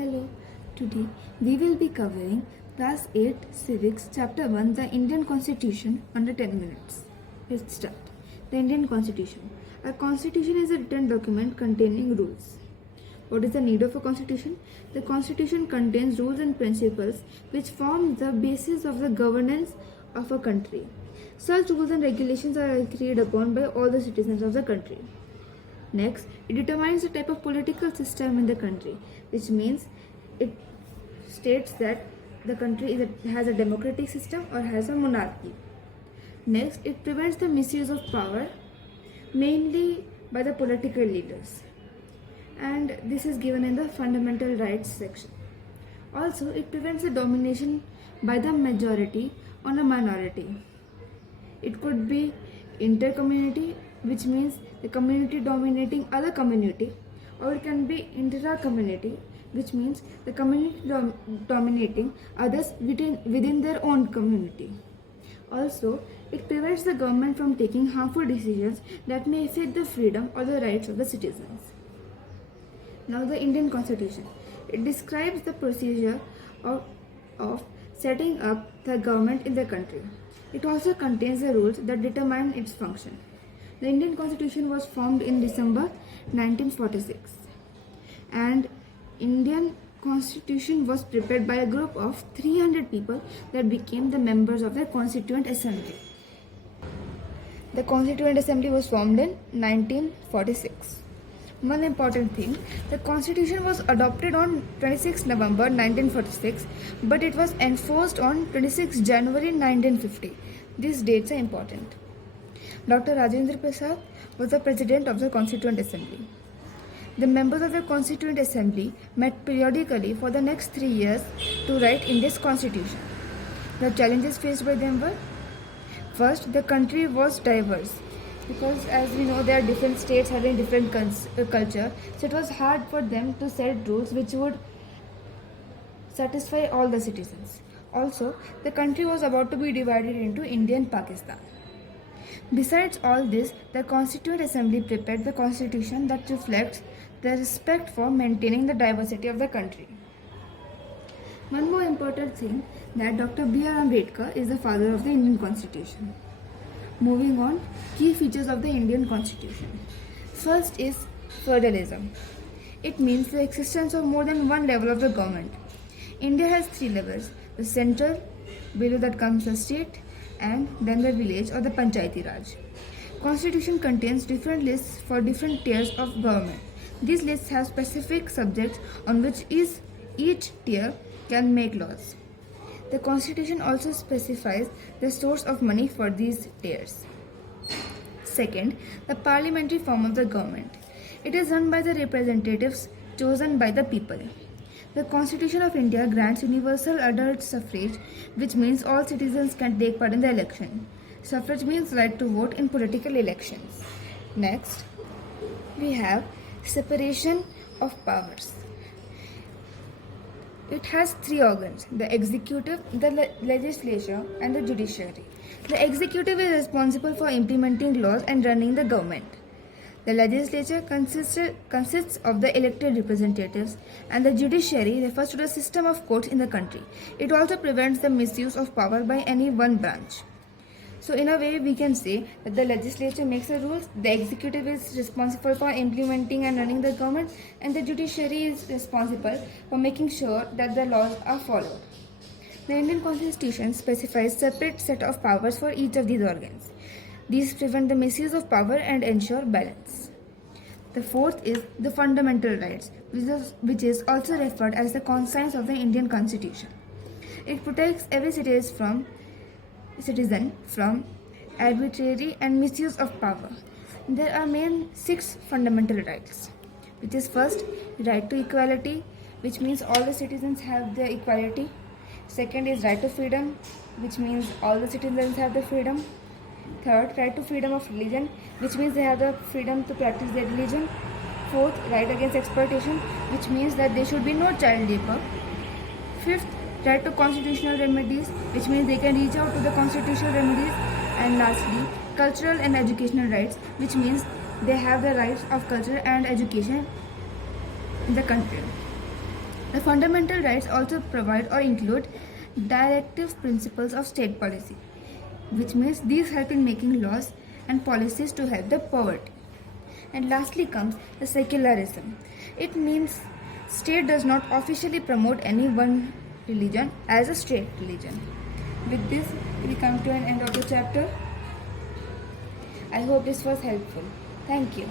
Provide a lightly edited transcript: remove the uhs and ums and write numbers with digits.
Hello, today we will be covering Class 8 Civics Chapter 1 The Indian Constitution under 10 minutes. Let's start. The Indian Constitution. A constitution is a written document containing rules. What is the need of a constitution? The constitution contains rules and principles which form the basis of the governance of a country. Such rules and regulations are agreed upon by all the citizens of the country. Next, it determines the type of political system in the country, which means it states that the country has a democratic system or has a monarchy. Next, it prevents the misuse of power, mainly by the political leaders. And this is given in the fundamental rights section. Also, it prevents the domination by the majority on a minority. It could be intercommunity, which means the community dominating other community, or it can be intra-community, which means the community dominating others within their own community. Also, it prevents the government from taking harmful decisions that may affect the freedom or the rights of the citizens. Now, the Indian Constitution. It describes the procedure of setting up the government in the country. It also contains the rules that determine its function. The Indian Constitution was formed in December 1946, and Indian Constitution was prepared by a group of 300 people that became the members of the Constituent Assembly. The Constituent Assembly was formed in 1946. One important thing, the Constitution was adopted on 26 November 1946, but it was enforced on 26 January 1950. These dates are important. Dr. Rajendra Prasad was the president of the Constituent Assembly. The members of the Constituent Assembly met periodically for the next 3 years to write India's constitution. The challenges faced by them were: first, the country was diverse, because as we know there are different states having different culture, so it was hard for them to set rules which would satisfy all the citizens. Also, the country was about to be divided into India and Pakistan. Besides all this, the Constituent Assembly prepared the constitution that reflects the respect for maintaining the diversity of the country. One more important thing, that Dr. B.R. Ambedkar is the father of the Indian Constitution. Moving on, key features of the Indian Constitution. First is feudalism. It means the existence of more than one level of the government. India has 3 levels: the central, below that comes the state, and then the village or the Panchayati Raj. Constitution contains different lists for different tiers of government. These lists have specific subjects on which each tier can make laws. The Constitution also specifies the source of money for these tiers. Second, the parliamentary form of the government. It is run by the representatives chosen by the people. The Constitution of India grants universal adult suffrage, which means all citizens can take part in the election. Suffrage means right to vote in political elections. Next, we have separation of powers. It has 3 organs: the executive, the legislature, and the judiciary. The executive is responsible for implementing laws and running the government. The legislature consists of the elected representatives, and the judiciary refers to the system of courts in the country. It also prevents the misuse of power by any one branch. So in a way, we can say that the legislature makes the rules, the executive is responsible for implementing and running the government, and the judiciary is responsible for making sure that the laws are followed. The Indian Constitution specifies separate set of powers for each of these organs. These prevent the misuse of power and ensure balance. The fourth is the fundamental rights, which is also referred as the conscience of the Indian Constitution. It protects every citizen from arbitrary and misuse of power. There are main 6 fundamental rights, which is first, right to equality, which means all the citizens have the equality. Second is right to freedom, which means all the citizens have the freedom. Third, right to freedom of religion, which means they have the freedom to practice their religion. Fourth, right against exploitation, which means that there should be no child labor. Fifth, right to constitutional remedies, which means they can reach out to the constitutional remedies. And lastly, cultural and educational rights, which means they have the rights of culture and education in the country. The fundamental rights also provide or include directive principles of state policy, which means these help in making laws and policies to help the poverty. And lastly comes the secularism. It means state does not officially promote any one religion as a state religion. With this, we come to an end of the chapter. I hope this was helpful. Thank you.